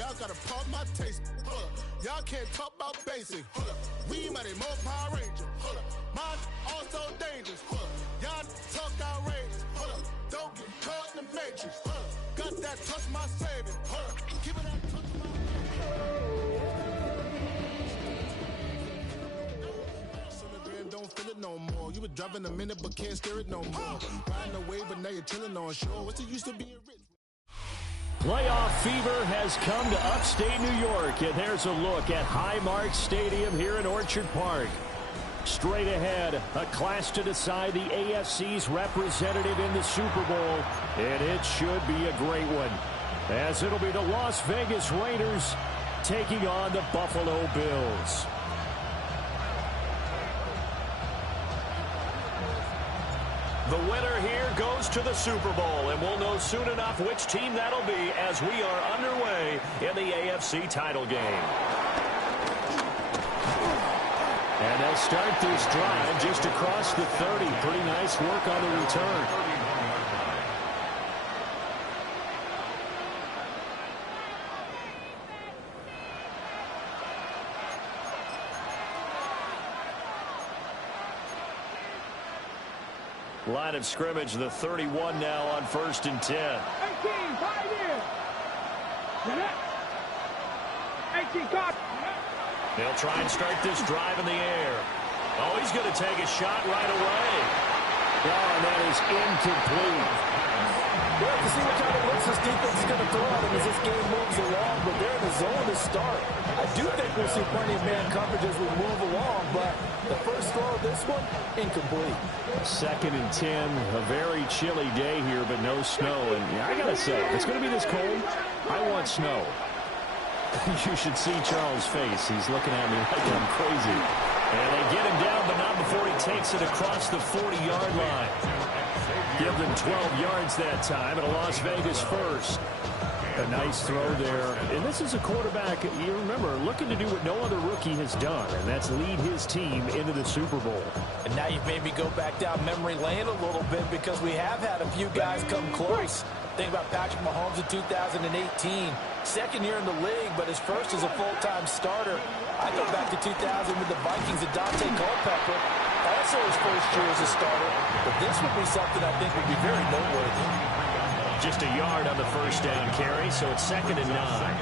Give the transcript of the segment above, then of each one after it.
Y'all gotta pump my taste. Y'all can't talk about basic. We mighty more Power Ranger. Mine also dangerous. Y'all talk outrageous. Don't get caught in the matrix. Got that touch my savior. Give it that touch my don't feel it no more. You were driving a minute but can't steer it no more. Riding a wave but now you're chilling on shore. What's it used to being rich? Playoff fever has come to upstate New York, and there's a look at Highmark Stadium here in Orchard Park. Straight ahead, a clash to decide the AFC's representative in the Super Bowl, and it should be a great one, as it'll be the Las Vegas Raiders taking on the Buffalo Bills. The winner here goes to the Super Bowl, and we'll know soon enough which team that'll be as we are underway in the AFC title game. And they'll start this drive just across the 30. Pretty nice work on the return. Line of scrimmage, the 31 now on 1st and 10. 18, 5 years. 18, cop. They'll try and start this drive in the air. Oh, he's going to take a shot right away. Oh, and that is incomplete. We'll have to see what kind of looks this defense is going to throw at him as this game moves along, but they're in the zone to start. I do think we'll see plenty of man coverage as we move along, but the first throw of this one, incomplete. 2nd and 10, a very chilly day here, but no snow. And I got to say, if it's going to be this cold, I want snow. You should see Charles' face. He's looking at me like I'm crazy. And they get him down, but not before he takes it across the 40-yard line. Give them 12 yards that time, and a Las Vegas first. A nice throw there. And this is a quarterback, you remember, looking to do what no other rookie has done, and that's lead his team into the Super Bowl. And now you've made me go back down memory lane a little bit because we have had a few guys come close. Think about Patrick Mahomes in 2018. Second year in the league, but his first as a full-time starter. I go back to 2000 with the Vikings and Dante Culpepper. Also his first year as a starter. But this would be something I think would be very noteworthy. Just a yard on the first down carry, so it's 2nd and 9.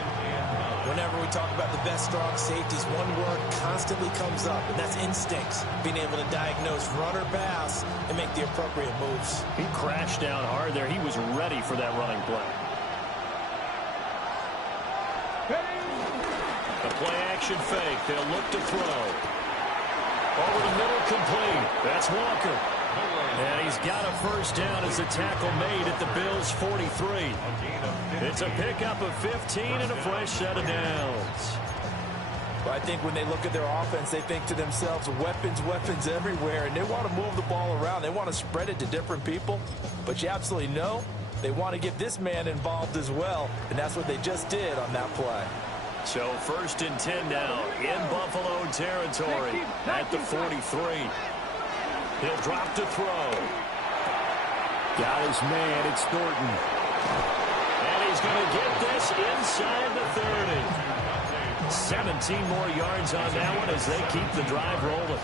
Whenever we talk about the best strong safeties, one word constantly comes up, and that's instincts. Being able to diagnose run or pass and make the appropriate moves. He crashed down hard there. He was ready for that running play. A play-action fake. They'll look to throw. Over the middle, complete. That's Walker. And he's got a first down as the tackle made at the Bills' 43. It's a pickup of 15 and a fresh set of downs. Well, I think when they look at their offense, they think to themselves, weapons, weapons everywhere, and they want to move the ball around. They want to spread it to different people. But you absolutely know they want to get this man involved as well, and that's what they just did on that play. So 1st and 10 now in Buffalo territory at the 43. He'll drop to throw. Got his man, it's Thornton. And he's going to get this inside the 30. 17 more yards on that one as they keep the drive rolling.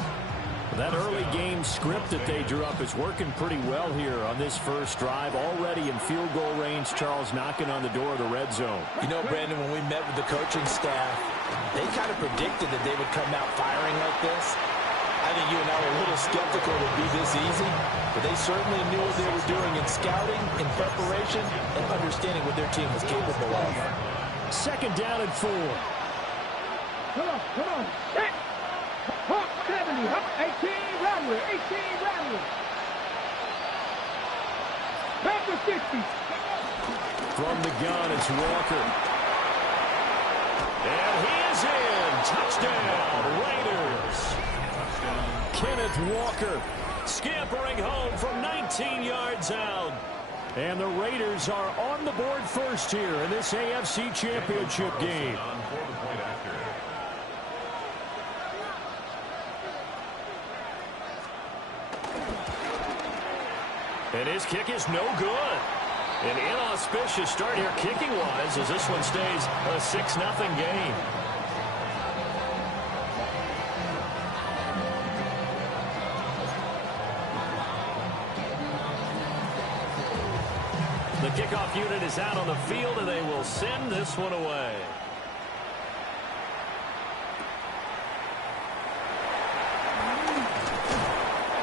That early game script that they drew up is working pretty well here on this first drive. Already in field goal range, Charles knocking on the door of the red zone. You know, Brandon, when we met with the coaching staff, they kind of predicted that they would come out firing like this. I think you and I were a little skeptical it would be this easy, but they certainly knew what they were doing in scouting, in preparation, and understanding what their team was capable of. 2nd down and 4. Come on. 70, 18, Rattler, 18, Rattler. Back to 60. From the gun, it's Walker. And he is in. Touchdown, Raiders. Kenneth Walker scampering home from 19 yards out. And the Raiders are on the board first here in this AFC Championship game. And his kick is no good. An inauspicious start here kicking-wise as this one stays a 6-0 game. The kickoff unit is out on the field, and they will send this one away.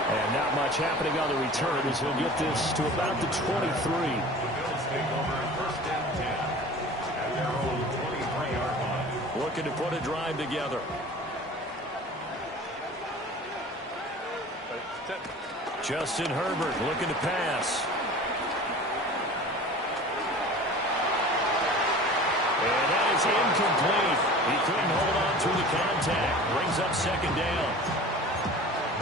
And not much happening on the return as he'll get this to about the 23. Looking to put a drive together. Justin Herbert looking to pass. And that is incomplete. He couldn't hold on through the contact. Brings up second down.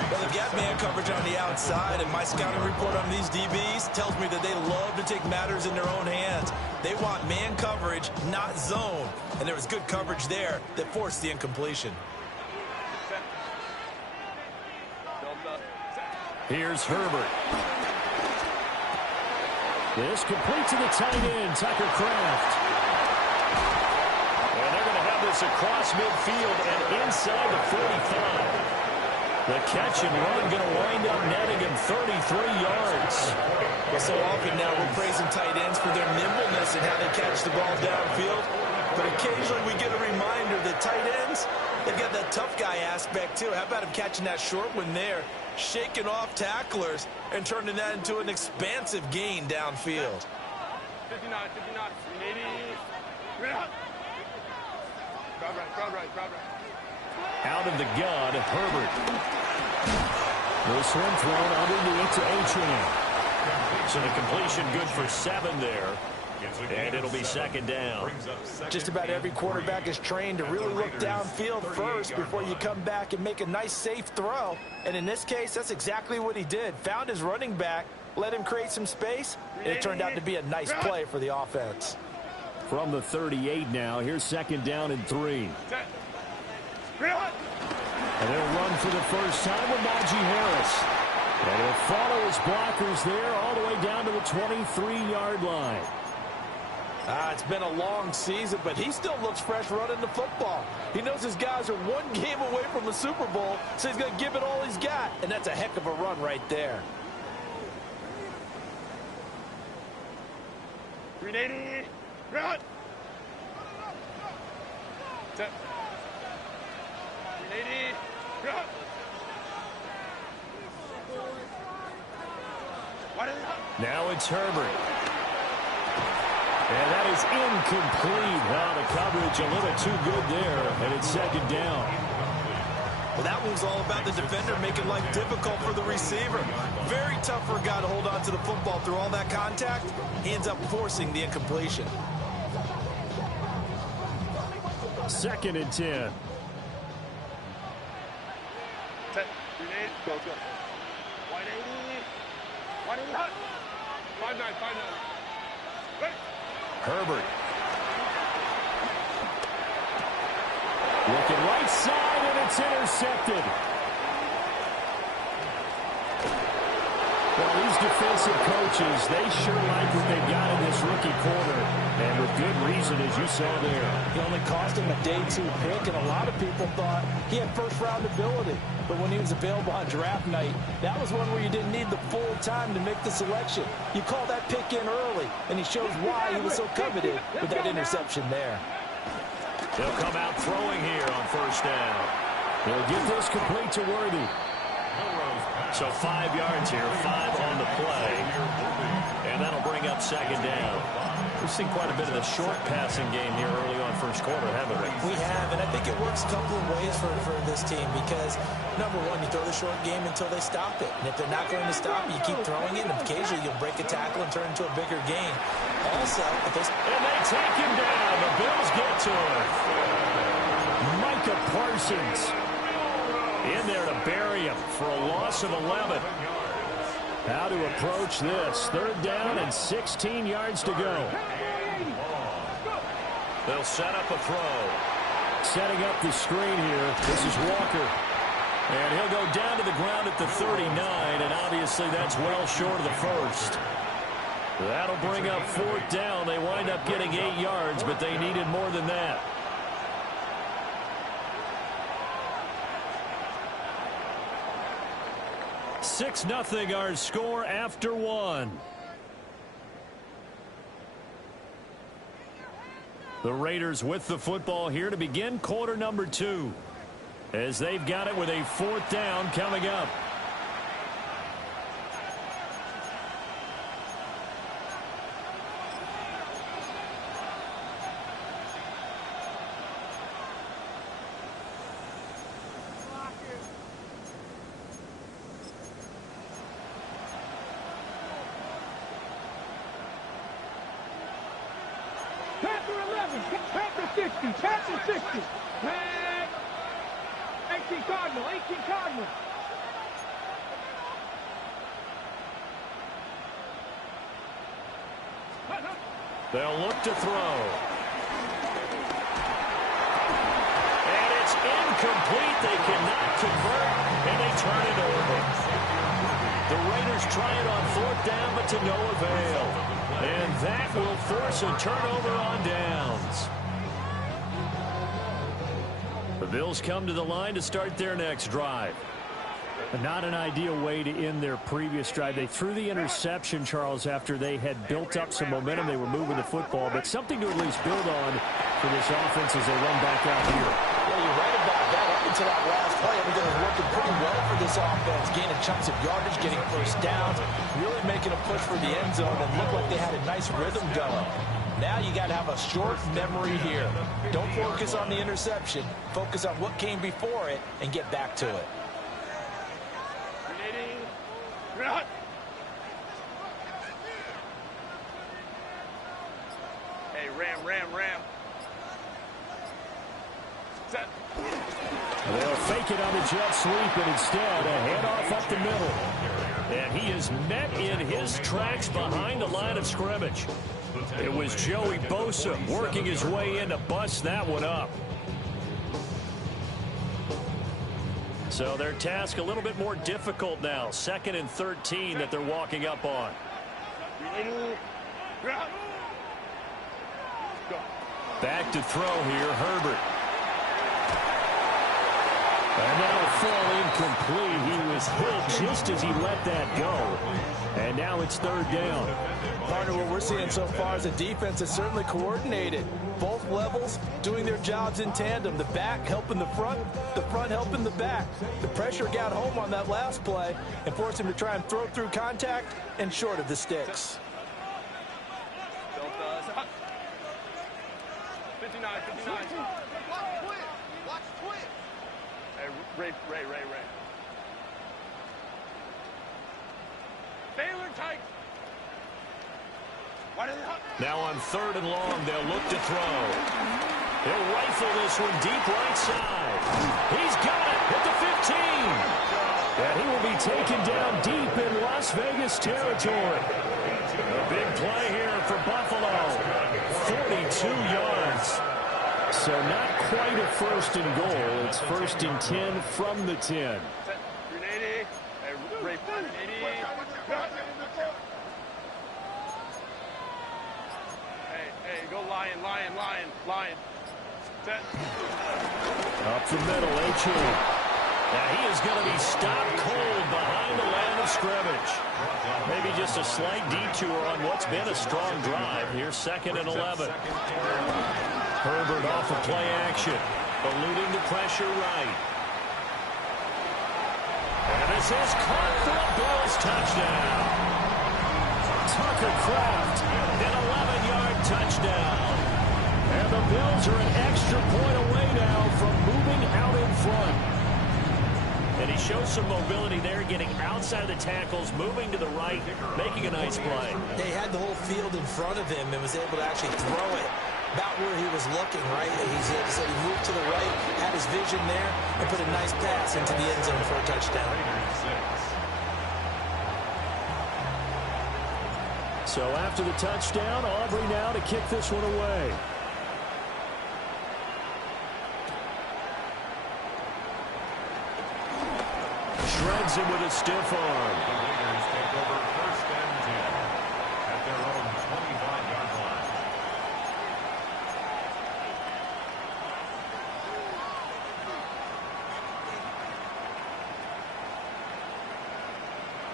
Well, they've got man coverage on the outside, and my scouting report on these DBs tells me that they love to take matters in their own hands. They want man coverage, not zone. And there was good coverage there that forced the incompletion. Here's Herbert. This complete to the tight end, Tucker Kraft. And they're going to have this across midfield and inside the 45. The catch and run going to wind up netting him 33 yards. Well, so often now we're praising tight ends for their nimbleness and how they catch the ball downfield. But occasionally we get a reminder that tight ends, they've got that tough guy aspect too. How about him catching that short one there, shaking off tacklers, and turning that into an expansive gain downfield? 59, 59, 80. Crowd right. Out of the gun, Herbert. This one thrown underneath to Achane. So the completion good for 7 there. And it'll be second down. Just about every quarterback is trained to really look downfield first before you come back and make a nice, safe throw. And in this case, that's exactly what he did. Found his running back, let him create some space, and it turned out to be a nice play for the offense. From the 38 now, here's second down and 3. And they'll run for the first time with Najee Harris. And he'll follow his blockers there all the way down to the 23-yard line. It's been a long season, but he still looks fresh running the football. He knows his guys are one game away from the Super Bowl, so he's going to give it all he's got. And that's a heck of a run right there. 380, run! Set. 380, run! Now it's Herbert. And that is incomplete. Now the coverage a little too good there, and it's second down. Well, that one's all about the defender making life difficult for the receiver. Very tough for a guy to hold on to the football through all that contact. He ends up forcing the incompletion. Second and 10. Set. 380, go. 180, 180, 59. Right. Herbert. Looking right side, and it's intercepted. Well, these defensive coaches, they sure like what they've got in this rookie corner. And with good reason, as you saw there. He only cost him a day 2 pick, and a lot of people thought he had first-round ability. But when he was available on draft night, that was one where you didn't need the full time to make the selection. You call that pick in early, and he shows why he was so coveted with that interception there. They'll come out throwing here on first down. They'll get this complete to Worthy. So 5 yards here, 5 on the play. And that'll bring up second down. We've seen quite a bit of the short passing game here early on first quarter, haven't we? We have, and I think it works a couple of ways for this team because, number one, you throw the short game until they stop it. And if they're not going to stop it, you keep throwing it, and occasionally you'll break a tackle and turn it into a bigger gain. Also, if they... And they take him down. The Bills get to him. Micah Parsons in there to bury him for a loss of 11. How to approach this. Third down and 16 yards to go. They'll set up a throw. Setting up the screen here. This is Walker. And he'll go down to the ground at the 39, and obviously that's well short of the first. That'll bring up 4th down. They wind up getting 8 yards, but they needed more than that. (6-0) our score after 1. The Raiders with the football here to begin quarter number 2, as they've got it with a 4th down coming up. Panther 60, Panther 60. Man, 18 Cardinal, 18 Cardinal. They'll look to throw. And it's incomplete. They cannot convert, and they turn it over. The Raiders try it on 4th down, but to no avail. And that will force a turnover on downs. The Bills come to the line to start their next drive. Not an ideal way to end their previous drive. They threw the interception, Charles, after they had built up some momentum. They were moving the football, but something to at least build on for this offense as they run back out here. Yeah, you're right about that. Up until that last play, everything was working pretty well for this offense. Gaining chunks of yardage, getting first downs, really making a push for the end zone, and looked like they had a nice rhythm going. Now you got to have a short memory here. Don't focus on the interception. Focus on what came before it and get back to it. Run. Hey, ram. Set. They'll fake it on the jet sweep, and instead a handoff up the middle. And he is met in his tracks behind the line of scrimmage. It was Joey Bosa working his way in to bust that one up. So their task a little bit more difficult now. 2nd and 13 that they're walking up on. Back to throw here, Herbert. And that'll fall incomplete. He was hit just as he let that go. And now it's 3rd down. Partner, what we're seeing so far is the defense is certainly coordinated. Both levels doing their jobs in tandem. The back helping the front helping the back. The pressure got home on that last play and forced him to try and throw through contact and short of the sticks. 59. Watch Twit. Hey, Ray. Baylor tight. Now on 3rd and long, they'll look to throw. He'll rifle this one deep right side. He's got it at the 15. And he will be taken down deep in Las Vegas territory. A big play here for Buffalo. 42 yards. So not quite a 1st and goal. It's 1st and 10 from the 10. Go lion. Set. Up the middle, Achane. Now he is going to be stopped cold behind the line of scrimmage. Maybe just a slight detour on what's been a strong drive. Here's 2nd and 11. Herbert off of play action, eluding the pressure right. And this is caught for a Bills touchdown. Tucker Kraft, an 11-yard touchdown. And the Bills are an extra point away now from moving out in front. And he shows some mobility there, getting outside of the tackles, moving to the right, making a nice play. They had the whole field in front of him and was able to actually throw it about where he was looking, right? He said he moved to the right, had his vision there, and put a nice pass into the end zone for a touchdown. So after the touchdown, Aubrey now to kick this one away. Shreds him with a stiff arm. The Raiders take over 1st and 10 at their own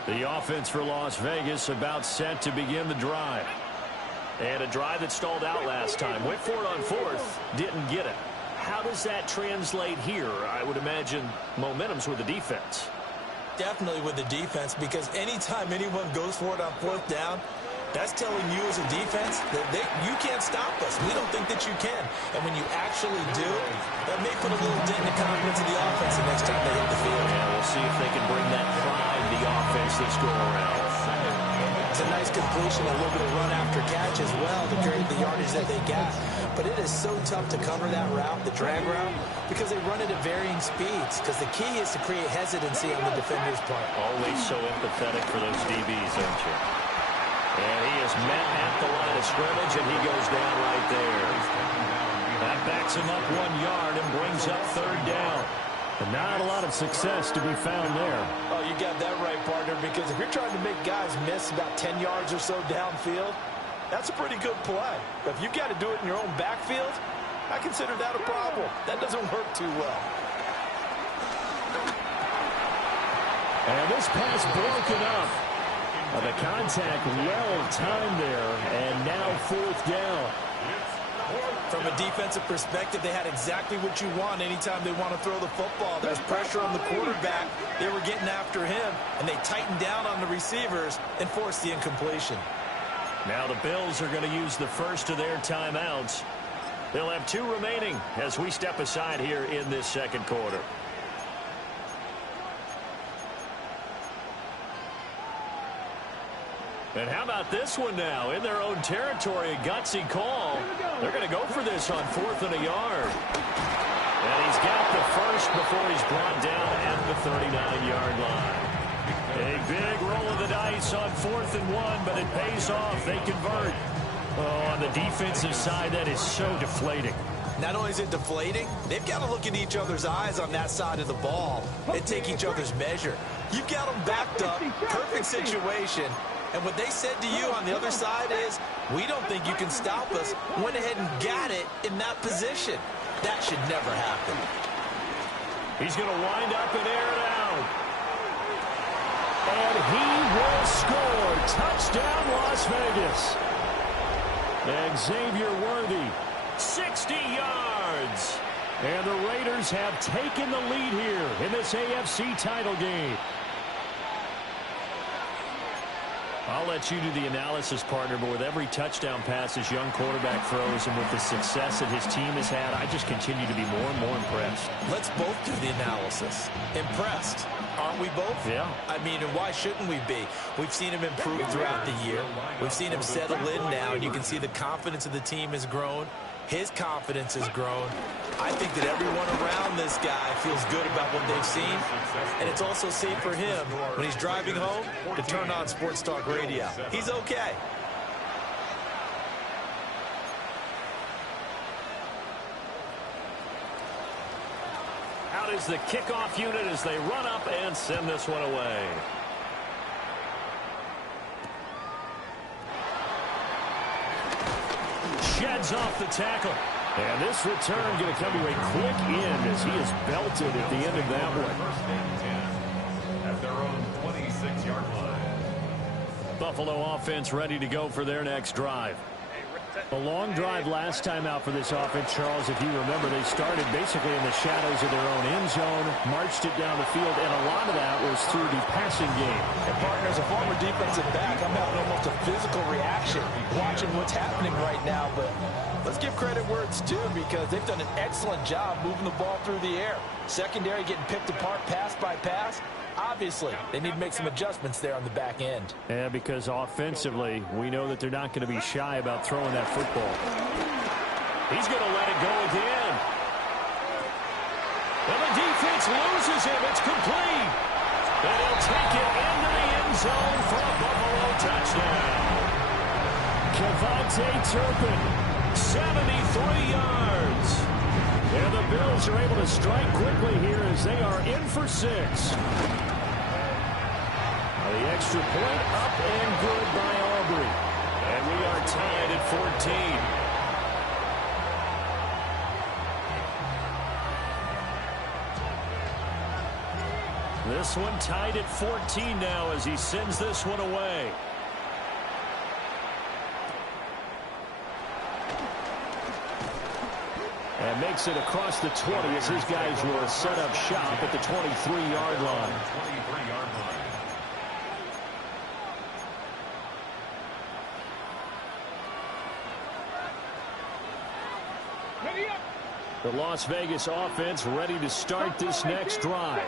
The offense for Las Vegas about set to begin the drive. And a drive that stalled out last time. Went for it on fourth. Didn't get it. How does that translate here? I would imagine momentum's with the defense. Definitely with the defense, because anytime anyone goes for it on fourth down, that's telling you as a defense that you can't stop us. We don't think that you can. And when you actually do, that may put a little dent in the confidence of the offense the next time they hit the field. Yeah, we'll see if they can bring that pride to the offense this go around. It's a nice completion, a little bit of run after catch as well to create the yardage that they got. But it is so tough to cover that route, the drag route, because they run it at varying speeds. Because the key is to create hesitancy on the defender's part. Always so empathetic for those DBs, aren't you? And he is met at the line of scrimmage, and he goes down right there. That backs him up 1 yard and brings up third down. And not a lot of success to be found there. Oh, you got that right, partner, because if you're trying to make guys miss about 10 yards or so downfield, that's a pretty good play. But if you've got to do it in your own backfield, I consider that a problem. That doesn't work too well. And this pass broken up. The contact well timed there, and now fourth down. From a defensive perspective, they had exactly what you want anytime they want to throw the football. There's pressure on the quarterback. They were getting after him, and they tightened down on the receivers and forced the incompletion. Now the Bills are going to use the first of their timeouts. They'll have 2 remaining as we step aside here in this second quarter. And how about this one now? In their own territory, a gutsy call. They're going to go for this on 4th and a yard. And he's got the first before he's brought down at the 39-yard line. A big roll of the dice on 4th and 1, but it pays off. They convert. Oh, on the defensive side, that is so deflating. Not only is it deflating, they've got to look in each other's eyes on that side of the ball and take each other's measure. You've got them backed up, perfect situation. And what they said to you on the other side is, we don't think you can stop us. Went ahead and got it in that position. That should never happen. He's going to wind up and air it out. And he will score. Touchdown, Las Vegas. And Xavier Worthy, 60 yards. And the Raiders have taken the lead here in this AFC title game. I'll let you do the analysis, partner, but with every touchdown pass his young quarterback throws and with the success that his team has had, I just continue to be more and more impressed. Let's both do the analysis. Impressed. Aren't we both? Yeah. I mean, and why shouldn't we be? We've seen him improve throughout the year. We've seen him settle in now, and you can see the confidence of the team has grown. His confidence has grown. I think that everyone around this guy feels good about what they've seen. And it's also safe for him when he's driving home to turn on Sports Talk Radio. He's okay. Out is the kickoff unit as they run up and send this one away. Sheds off the tackle. And this return going to come to a quick end as he is belted at the end of that one. At their own 26-yard line. Buffalo offense ready to go for their next drive. A long drive last time out for this offense, Charles. If you remember, they started basically in the shadows of their own end zone, marched it down the field, and a lot of that was through the passing game. And partner, as a former defensive back, I'm having almost a physical reaction watching what's happening right now. But let's give credit where it's due, because they've done an excellent job moving the ball through the air. Secondary getting picked apart pass by pass. Obviously, they need to make some adjustments there on the back end. Yeah, because offensively, we know that they're not going to be shy about throwing that football. He's going to let it go again. And the defense loses him. It's complete. And he'll take it into the end zone for a Buffalo touchdown. Kevontae Turpin, 73 yards. And the Bills are able to strike quickly here as they are in for 6. The extra point up and good by Aubrey. And we are tied at 14. This one tied at 14 now as he sends this one away. And makes it across the 20 as his guys will set up shop at the 23-yard line. 23-yard line. Ready up. The Las Vegas offense ready to start this next drive.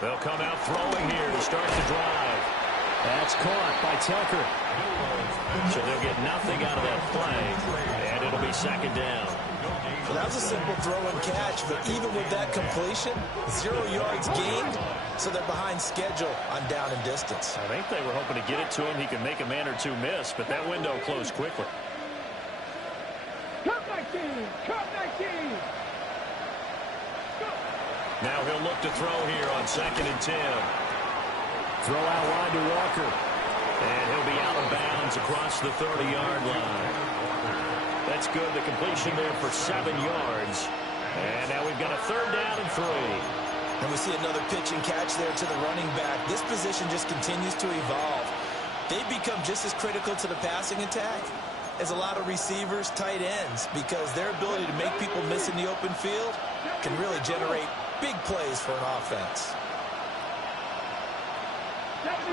They'll come out throwing here to start the drive. That's caught by Tucker. So they'll get nothing out of that play, and it'll be second down. Well, that was a simple throw and catch, but even with that completion, 0 yards gained, so they're behind schedule on down and distance. I think they were hoping to get it to him. He could make a man or two miss, but that window closed quickly. Cut 19! Cut 19! Go! Now he'll look to throw here on 2nd and 10. Throw out wide to Walker. And he'll be out of bounds across the 30-yard line. That's good. The completion there for 7 yards. And now we've got a 3rd down and 3. And we see another pitch and catch there to the running back. This position just continues to evolve. They've become just as critical to the passing attack as a lot of receivers, tight ends, because their ability to make people miss in the open field can really generate big plays for an offense.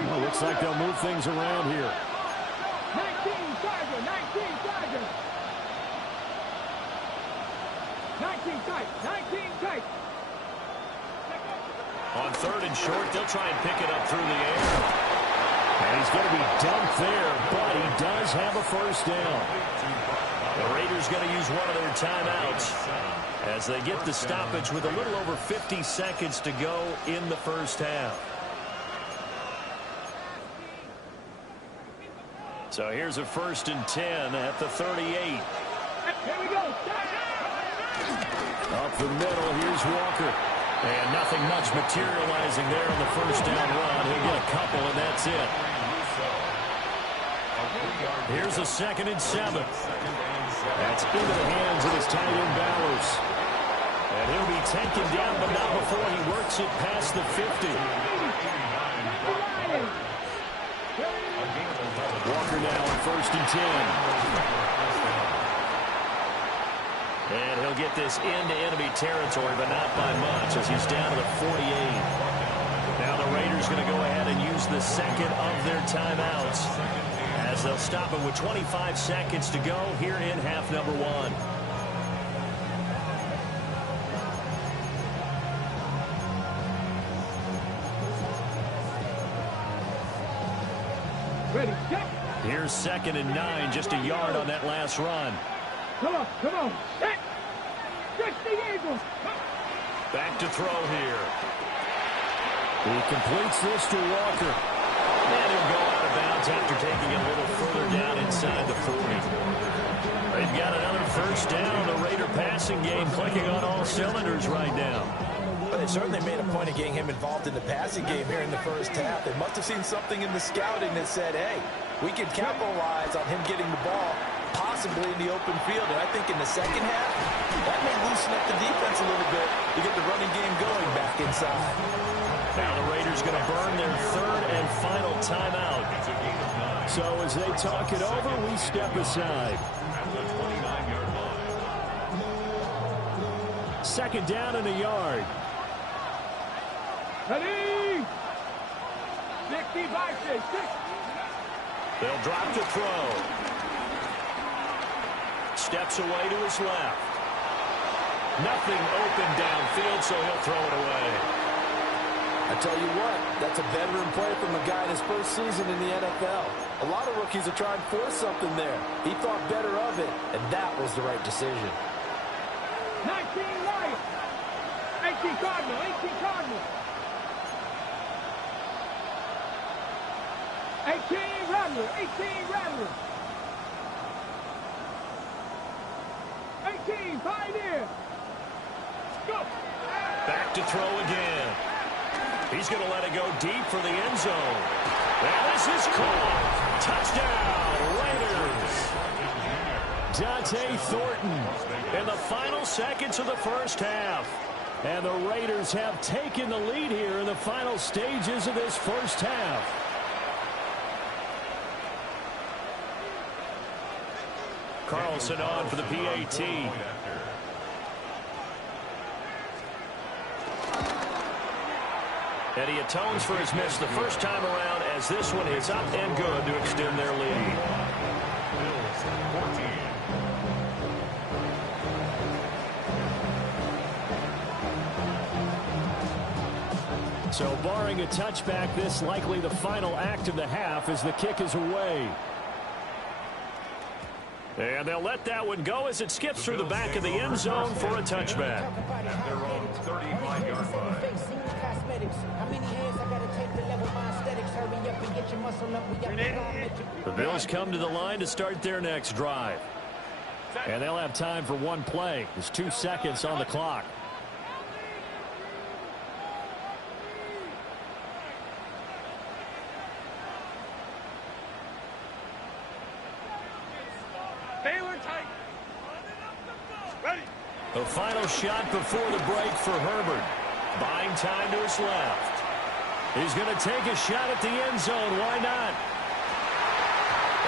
Well, looks like they'll move things around here. 19 Tiger, 19 Tiger. 19 tight, 19 tight. On 3rd and short, they'll try and pick it up through the air. And he's going to be dumped there, but he does have a 1st down. The Raiders going to use one of their timeouts as they get the stoppage with a little over 50 seconds to go in the 1st half. So here's a 1st and 10 at the 38. Here we go. Up the middle, here's Walker. And nothing much materializing there on the 1st down run. He'll get a couple, and that's it. Here's a 2nd and 7. That's into the hands of his tight end Bowers. And he'll be taken down, but not before he works it past the 50. Walker now on 1st and 10. And he'll get this into enemy territory, but not by much as he's down to the 48. Now the Raiders going to go ahead and use the 2nd of their timeouts as they'll stop it with 25 seconds to go here in half number 1. Ready, set. Here's 2nd and 9, just a yard on that last run. Come on, come on. Set. Stretch the Eagles. Back to throw here. He completes this to Walker. And he'll go out of bounds after taking it a little further down inside the 40. They've got another 1st down. The Raider passing game clicking on all cylinders right now. But they certainly made a point of getting him involved in the passing game here in the 1st half. They must have seen something in the scouting that said, hey, we can capitalize on him getting the ball possibly in the open field. And I think in the 2nd half, that may loosen up the defense a little bit to get the running game going back inside. Now the Raiders going to burn their 3rd and final timeout. So as they talk it over, we step aside. At the 29-yard line. 2nd down and a yard. Ready. 65, 6. They'll drop to throw. Steps away to his left. Nothing open downfield, so he'll throw it away. I tell you what, that's a veteran play from a guy in his 1st season in the NFL. A lot of rookies are trying to force something there. He thought better of it, and that was the right decision. 19 Lions. 18 Cardinal, 18 Cardinal. 18 Rattler, 18 Rattler. 18 Pioneer. Go. Back to throw again. He's going to let it go deep for the end zone. And this is caught. Touchdown, Raiders. Dante Thornton in the final seconds of the 1st half. And the Raiders have taken the lead here in the final stages of this first half. Carlson on for the PAT. And he atones for his miss the first time around as this one is up and good to extend their lead. So barring a touchback, this likely the final act of the half as the kick is away. And they'll let that one go as it skips through the back of the end zone for a touchback. At their own 35-yard line. The Bills come to the line to start their next drive. And they'll have time for one play. There's 2 seconds on the clock. The final shot before the break for Herbert. Buying time to his left. He's going to take a shot at the end zone. Why not?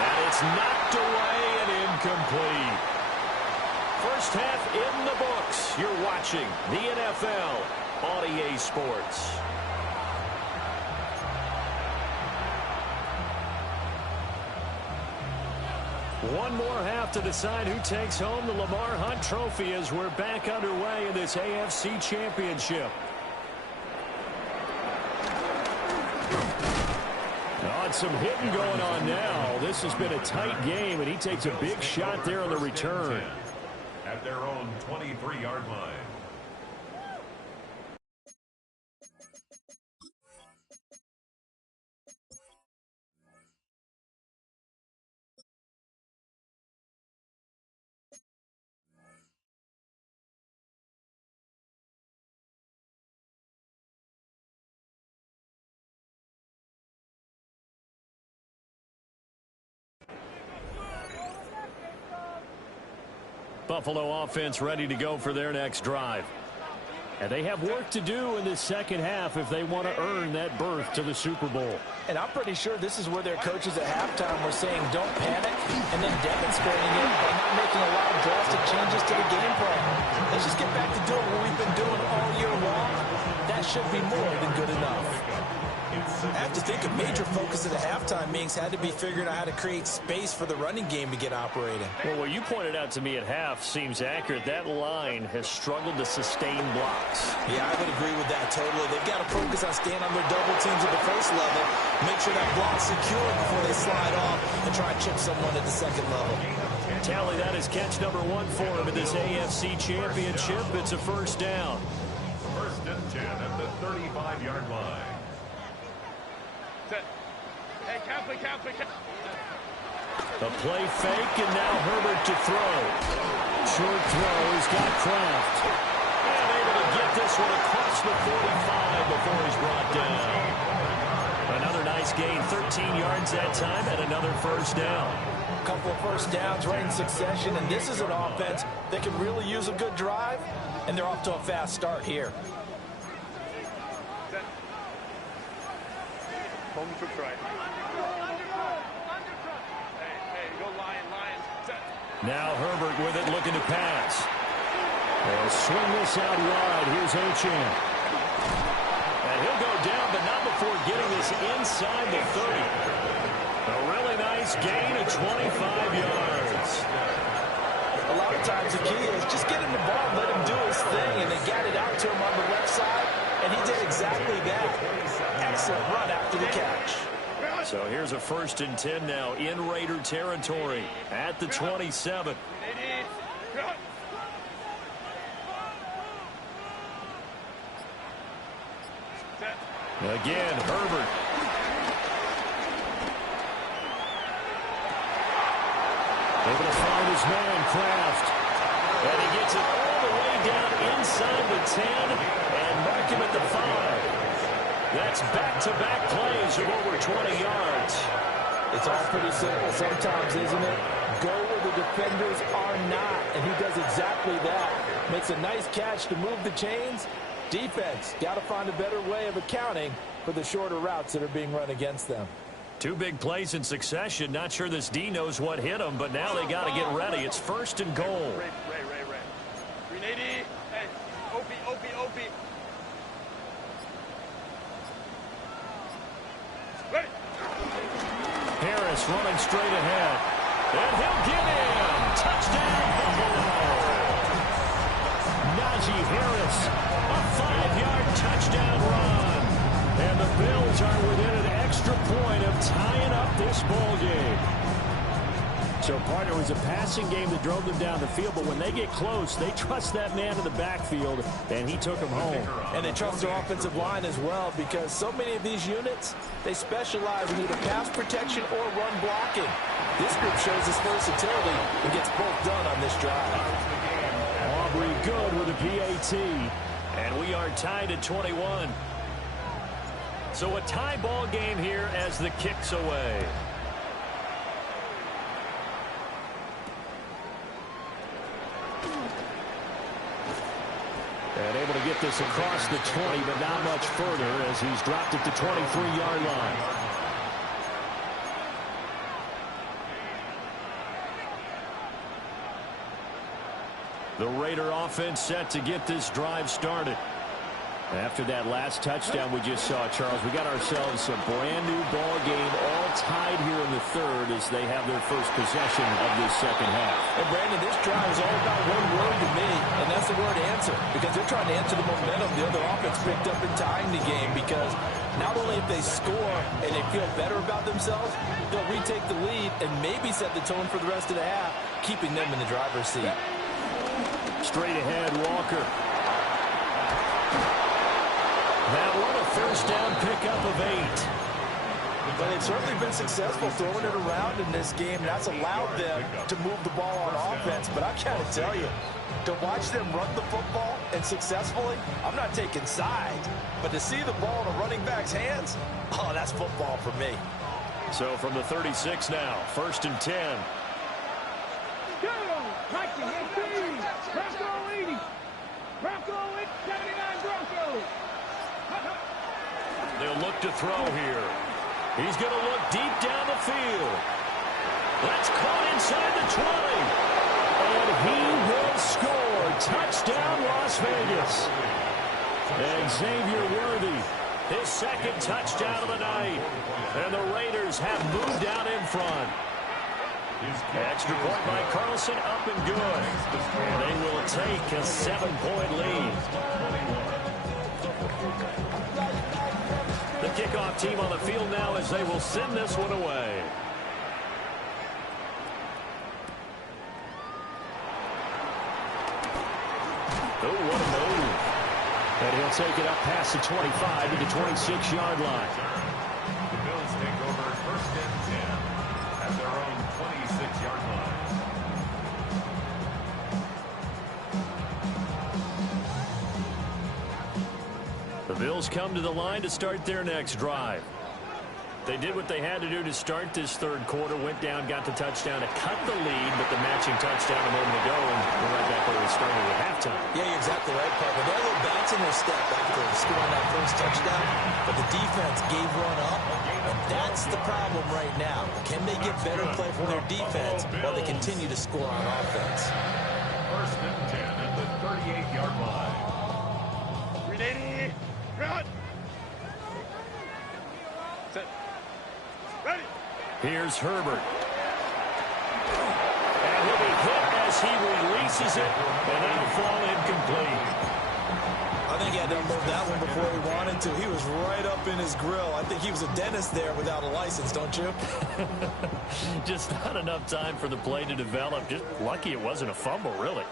And it's knocked away and incomplete. First half in the books. You're watching the NFL on EA Sports. One more half to decide who takes home the Lamar Hunt Trophy as we're back underway in this AFC Championship. Oh, some hitting going on now. This has been a tight game, and he takes a big shot there on the return. At their own 23-yard line. Buffalo offense ready to go for their next drive. And they have work to do in this second half if they want to earn that berth to the Super Bowl. And I'm pretty sure this is where their coaches at halftime were saying don't panic and then demonstrating it by not making a lot of drastic changes to the game plan. Let's just get back to doing what we've been doing all year long. That should be more than good enough. I have to think a major focus at the halftime meetings had to be figuring out how to create space for the running game to get operating. Well, what you pointed out to me at half seems accurate. That line has struggled to sustain blocks. Yeah, I would agree with that totally. They've got to focus on staying on their double teams at the first level, make sure that block's secure before they slide off and try and chip someone at the second level. Tally, that is catch number 1 for him in this AFC Championship. It's a first down. First and 10 at the 35-yard line. Hey, Catholic. A play fake, and now Herbert to throw. Short throw, he's got Kraft. And able to get this one across the 45 before he's brought down. Another nice gain, 13 yards that time, and another first down. A couple of first downs right in succession, and this is an offense that can really use a good drive, and they're off to a fast start here. Home to right. Hey, go Lions. Set. Now Herbert with it, looking to pass. They'll swing this out wide. Here's Achane. And he'll go down, but not before getting this inside the 30. A really nice gain of 25 yards. A lot of times the key is just get him the ball, let him do his thing, and they got it out to him on the left side, and he did exactly that. Excellent run after the catch. So here's a first and 10 now in Raider territory at the 27. Again, Herbert. Able to find his man, Kraft. And he gets it all the way down inside the 10 and mark him at the 5. That's back-to-back plays of over 20 yards. It's all pretty simple sometimes, isn't it? Go where the defenders are not, and he does exactly that. Makes a nice catch to move the chains. Defense, got to find a better way of accounting for the shorter routes that are being run against them. Two big plays in succession. Not sure this D knows what hit him, but now they got to get ready. It's 1st and goal. Ray. 380. Hey, Opie. Ready. Harris running straight ahead. And he'll get in. Touchdown, Buffalo. Najee Harris, a 5-yard touchdown run. And the Bills are within an extra point of tying up this ball game. So, partner, it was a passing game that drove them down the field, but when they get close, they trust that man in the backfield, and he took them home. And they trust their offensive line as well, because so many of these units, they specialize in either pass protection or run blocking. This group shows its versatility and gets both done on this drive. Aubrey good with a PAT, and we are tied at 21. So a tie ball game here as the kick's away. And able to get this across the 20, but not much further as he's dropped it to 23-yard line. The Raider offense set to get this drive started. After that last touchdown we just saw, Charles, we got ourselves a brand-new ball game, all tied here in the third as they have their first possession of this second half. And, Brandon, this drive is all about one word to me, and that's the word answer, because they're trying to answer the momentum the other offense picked up in tying the game, because not only if they score and they feel better about themselves, they'll retake the lead and maybe set the tone for the rest of the half, keeping them in the driver's seat. Straight ahead, Walker. That one, a first down pickup of 8. But they've certainly been successful throwing it around in this game. That's allowed them to move the ball on offense. But I got to tell you, to watch them run the football and successfully, I'm not taking sides. But to see the ball in a running back's hands, oh, that's football for me. So from the 36 now, 1st and 10. Go! Mikey, 18. Bronco 80. Bronco 79 Bronco. They'll look to throw here. He's going to look deep down the field. That's caught inside the 20. And he will score. Touchdown, Las Vegas. And Xavier Worthy, his second touchdown of the night. And the Raiders have moved out in front. Extra point by Carlson, up and good. And they will take a 7-point lead. The kickoff team on the field now as they will send this one away. Oh, what a move. And he'll take it up past the 25 to the 26-yard line. The Bills take over 1st and 10 at their own 26-yard line. The Bills come to the line to start their next drive. They did what they had to do to start this third quarter, went down, got the touchdown to cut the lead, but the matching touchdown a moment ago, and we're right back where we started at halftime. Yeah, you're exactly right, Parker. They're a little bounce in their step after scoring that first touchdown, but the defense gave one up, and that's the problem right now. Can they get better play from their defense while they continue to score on offense? 1st and 10 at the 38-yard line. 380. Run. Set. Ready. Here's Herbert. And he'll be hit as he releases it, and that'll fall incomplete. I think he had to unload that one before he wanted to. He was right up in his grill. I think he was a dentist there without a license, don't you? Just not enough time for the play to develop. Just lucky it wasn't a fumble, really.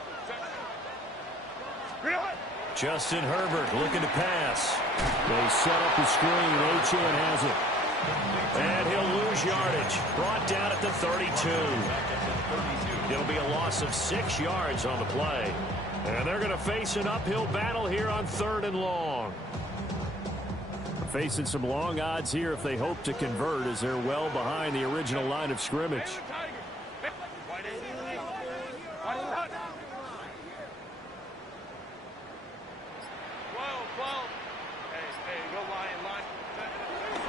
Reload. Justin Herbert looking to pass. They set up the screen. Achane has it. And he'll lose yardage. Brought down at the 32. It'll be a loss of 6 yards on the play. And they're going to face an uphill battle here on 3rd and long. Facing some long odds here if they hope to convert, as they're well behind the original line of scrimmage.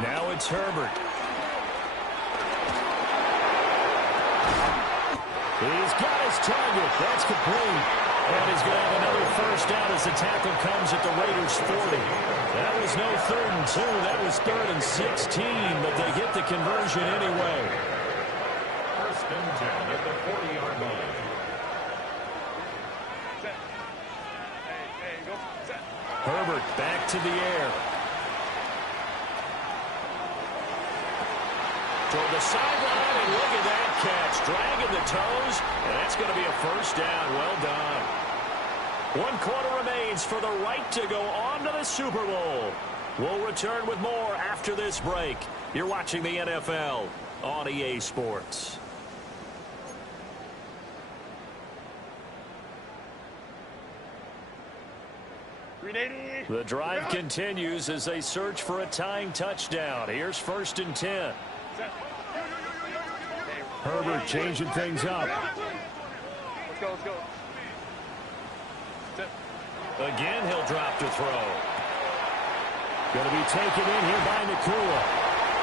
Now it's Herbert. He's got his target. That's complete. And he's going to have another first down as the tackle comes at the Raiders' 40. That was no 3rd and 2. That was 3rd and 16, but they get the conversion anyway. First and 10 at the 40-yard line. Herbert back to the air. Toward the sideline, and look at that catch. Dragging the toes, and that's going to be a first down. Well done. 1 quarter remains for the right to go on to the Super Bowl. We'll return with more after this break. You're watching the NFL on EA Sports. The drive continues as they search for a tying touchdown. Here's 1st and 10. Herbert changing things up. Let's go, let's go. Again, he'll drop to throw. Going to be taken in here by Nakua.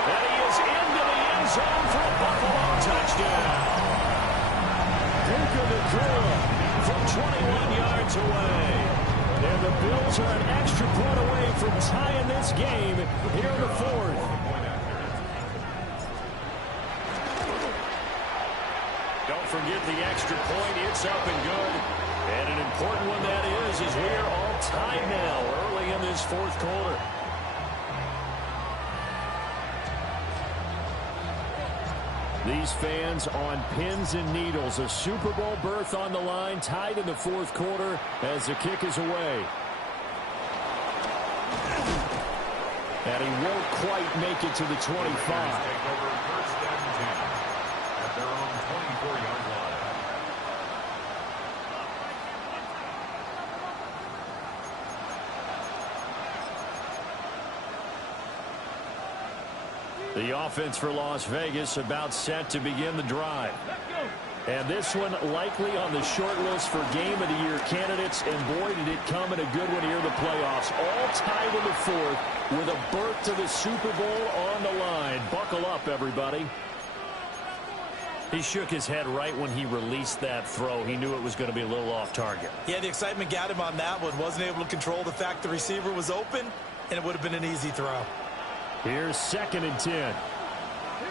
And he is into the end zone for a Buffalo touchdown. Puka Nakua from 21 yards away. And the Bills are an extra point away from tying this game here in the 4th. Don't forget the extra point. It's up and good. And an important one that is as we are all tied now early in this 4th quarter. These fans on pins and needles. A Super Bowl berth on the line, tied in the 4th quarter as the kick is away. And he won't quite make it to the 25. Take over 1st and 10 at their own 24-yard line. The offense for Las Vegas about set to begin the drive. And this one likely on the short list for Game of the Year candidates. And boy, did it come in a good one here in the playoffs. All tied in the 4th with a berth to the Super Bowl on the line. Buckle up, everybody. He shook his head right when he released that throw. He knew it was going to be a little off target. Yeah, the excitement got him on that one. Wasn't able to control the fact the receiver was open, and it would have been an easy throw. Here's 2nd and 10. Here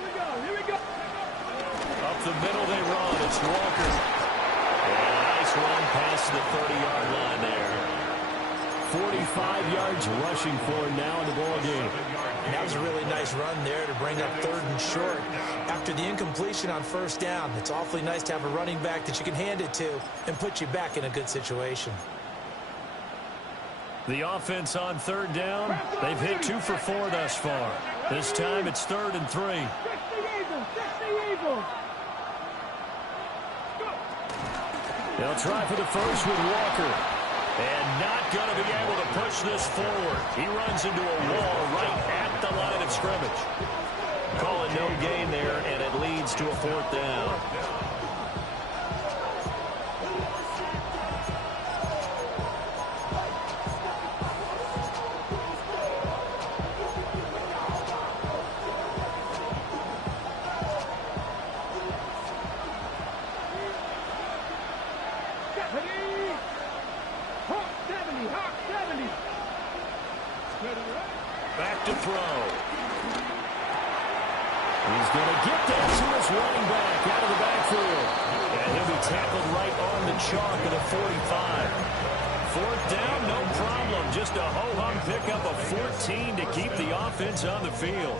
we go, here we go. Up the middle they run. It's Walker. And a nice run past the 30-yard line there. 45 yards rushing for him now in the ball game. And that was a really nice run there to bring up 3rd and short. After the incompletion on 1st down, it's awfully nice to have a running back that you can hand it to and put you back in a good situation. The offense on 3rd down, they've hit 2 for 4 thus far. This time it's 3rd and 3. Check the Eagles, check the Eagles. They'll try for the first with Walker. And not going to be able to push this forward. He runs into a wall right at the line of scrimmage. Call it no gain there, and it leads to a 4th down. Back to throw. He's going to get there to his running back out of the backfield. And he'll be tackled right on the chalk at the 45. 4th down, no problem. Just a ho-hum pickup of 14 to keep the offense on the field.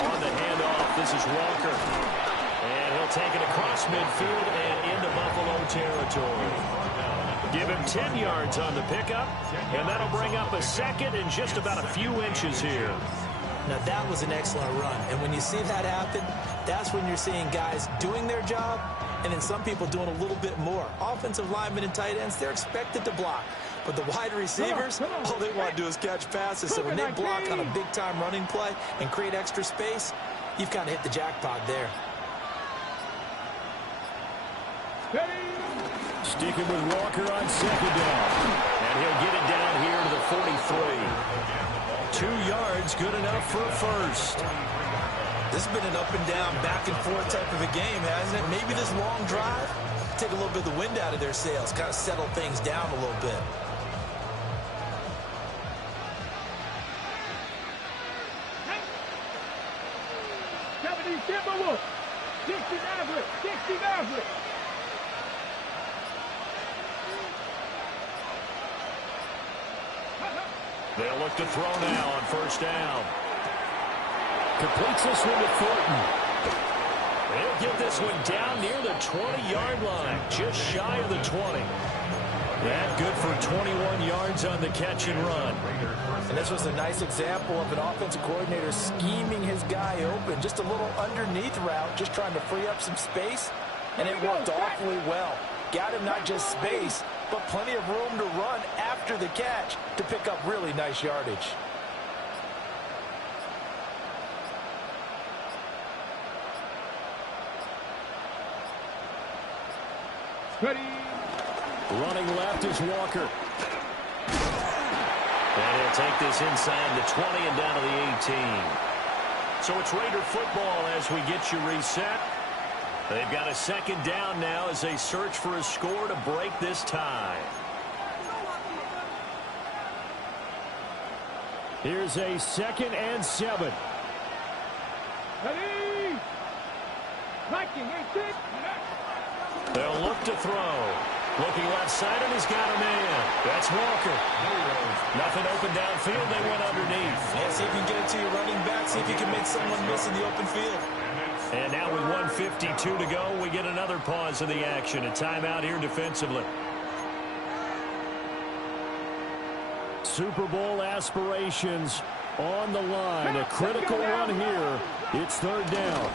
On the handoff, this is Walker. And he'll take it across midfield and into Buffalo territory. Give him 10 yards on the pickup, and that'll bring up a 2nd and just about a few inches here. Now, that was an excellent run. And when you see that happen, that's when you're seeing guys doing their job and then some people doing a little bit more. Offensive linemen and tight ends, they're expected to block. But the wide receivers, all they want to do is catch passes. So when they block on a big-time running play and create extra space, you've kind of hit the jackpot there. Sticking with Walker on second down. And he'll get it down here to the 43. 2 yards, good enough for a first. This has been an up-and-down, back-and-forth type of a game, hasn't it? Maybe this long drive, take a little bit of the wind out of their sails, kind of settle things down a little bit. They'll look to throw now on first down. Completes this one to Thornton. They'll get this one down near the 20-yard line, just shy of the 20. That good for 21 yards on the catch and run. And this was a nice example of an offensive coordinator scheming his guy open. Just a little underneath route, just trying to free up some space, and it worked awfully well. Got him not just space, but plenty of room to run after the catch to pick up really nice yardage. Ready. Running left is Walker. And he'll take this inside the 20 and down to the 18. So it's Raider football as we get you reset. They've got a second down now as they search for a score to break this tie. Here's a 2nd and 7. Ready. Viking, 18. They'll look to throw. Looking left side, and he's got a man. That's Walker. Nothing open downfield. They went underneath. Yeah, see if you can get it to your running back. See if you can make someone miss in the open field. And now with 1:52 to go, we get another pause in the action. A timeout here defensively. Super Bowl aspirations on the line. A critical run here. It's 3rd down.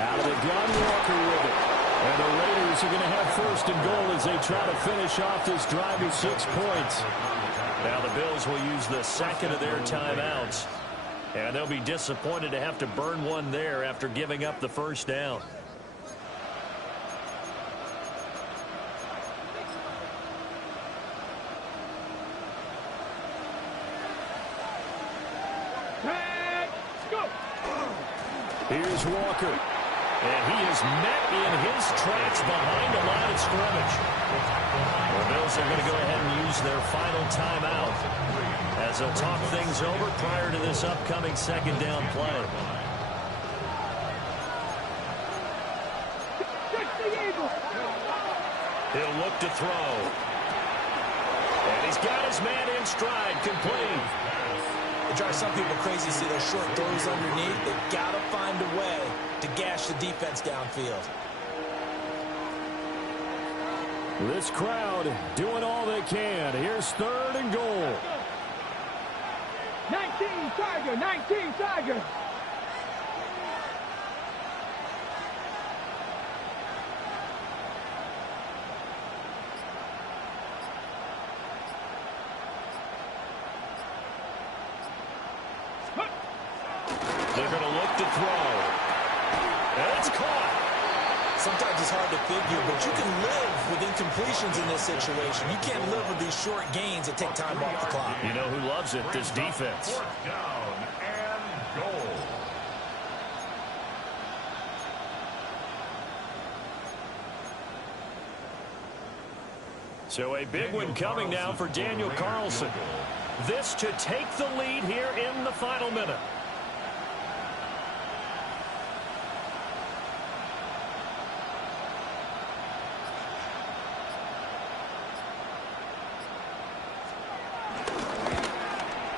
Out of the gun, Walker with it. And the Raiders are going to have 1st and goal as they try to finish off this drive with 6 points. Now the Bills will use the 2nd of their timeouts. And they'll be disappointed to have to burn one there after giving up the 1st down. Here's Walker. And he is met in his tracks behind the line of scrimmage. The Bills are going to go ahead and use their final timeout as they'll talk things over prior to this upcoming 2nd down play. He'll look to throw. And he's got his man in stride, complete. It drives some people crazy to see those short throws underneath. They've got to find a way to gash the defense downfield. This crowd doing all they can. Here's 3rd and goal. 19 Tiger, 19 Tiger. They're going to look to throw. And it's caught. Sometimes it's hard to figure, but you can live with incompletions in this situation. You can't live with these short gains that take time off the clock. You know who loves it? This defense. 4th down and goal. So a big one coming now for Daniel Carlson. This to take the lead here in the final minute.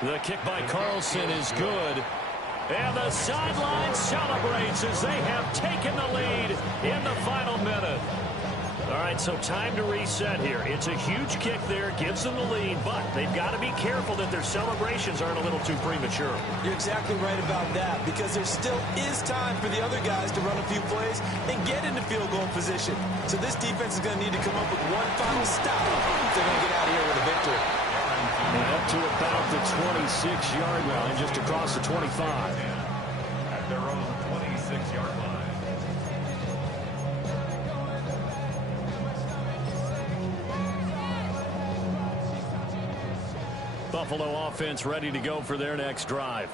The kick by Carlson is good. And the sideline celebrates as they have taken the lead in the final minute. All right, so time to reset here. It's a huge kick there, gives them the lead, but they've got to be careful that their celebrations aren't a little too premature. You're exactly right about that, because there still is time for the other guys to run a few plays and get into field goal position. So this defense is going to need to come up with one final stop if they're going to get out of here with a victory. And up to about the 26-yard line, just across the 25. At their own 26-yard line. Buffalo offense ready to go for their next drive.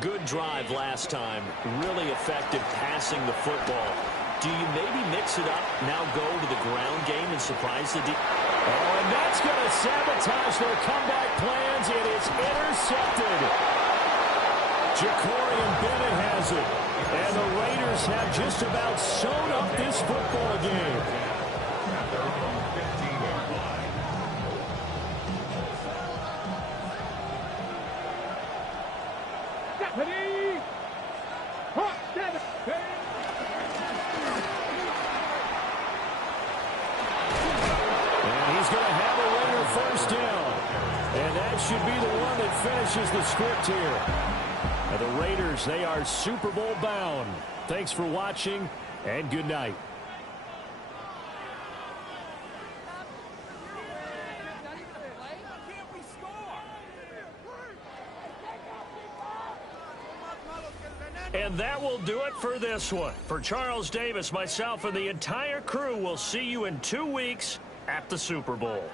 Good drive last time. Really effective passing the football. Do you maybe mix it up, now go to the ground game and surprise the defense? Oh, and that's going to sabotage their comeback plans. It is intercepted. Ja'Cory Bennett has it. And the Raiders have just about sewn up this football game. At their own 15-yard line. Stephanie! Hot Stephanie! And he's going to have a runner first down. And that should be the one that finishes the script here. Now the Raiders, they are Super Bowl bound. Thanks for watching, and good night. And that will do it for this one. For Charles Davis, myself, and the entire crew, we'll see you in 2 weeks at the Super Bowl.